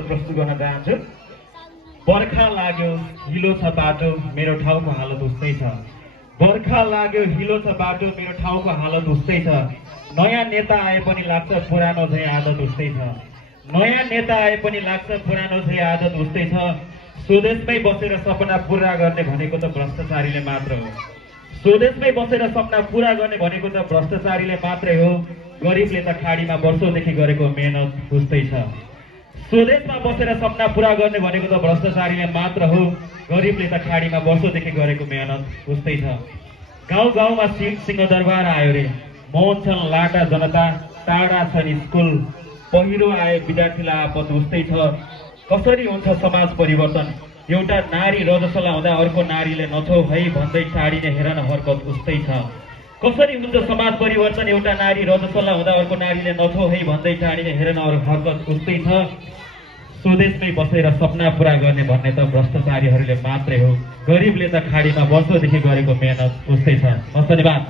प्रस्तुत गर्न चाहन्छु। बर्खा लाग्यो हिलो छ बाटो मेरो ठाउँको हालत उस्तै छ। बर्खा लाग्यो हिलो छ बाटो मेरो ठाउँको हालत उस्तै छ। नयाँ नेता आए पनि लाग्छ पुरानो झै आदत उस्तै छ। नयाँ नेता आए पनि लाग्छ पुरानो झै आदत उस्तै छ। स्वदेशमै बसेर सपना पूरा गर्ने भनेको त भ्रष्टाचारीले मात्र हो। स्वदेशमै बसेर सपना पूरा गर्ने भनेको त भ्रष्टाचारीले मात्रै हो। गरिबले त खाडीमा वर्षौंदेखि गरेको मेहनत उस्तै छ। स्वदेशमा बसेर सपना पूरा गर्ने भनेको त भ्रष्टाचारीले मात्र हो। गरिबले त खाडीमा वर्षौंदेखि गरेको मेहनत उस्तै छ। गाउँ गाउँमा सिंहदरबार आयो रे, मौन छन् लाटा जनता, टाढा छन् स्कुल, पहिरो आए विद्यार्थीलाई आपत उस्तै छ। कसरी हुन्छ समाज परिवर्तन? एउटा नारी रजस्वला हुँदा अर्को नारीले नछौ है भन्दै टाढिने हेर न हरकत उस्तै छ। कसरी हुन्छ समाज परिवर्तन? एउटा नारी रजस्वला हुँदा अर्को नारीले नछौ है भन्दै टाढिने हेर न हरकत उस्तै छ। स्वदेशमै बसेर सपना पूरा गर्ने भन्ने त भ्रष्टाचारीहरूले मात्रै हो। गरिबले त खाडीमा वर्षौंदेखि गरेको मेहनत उस्तै छ। धन्यवाद।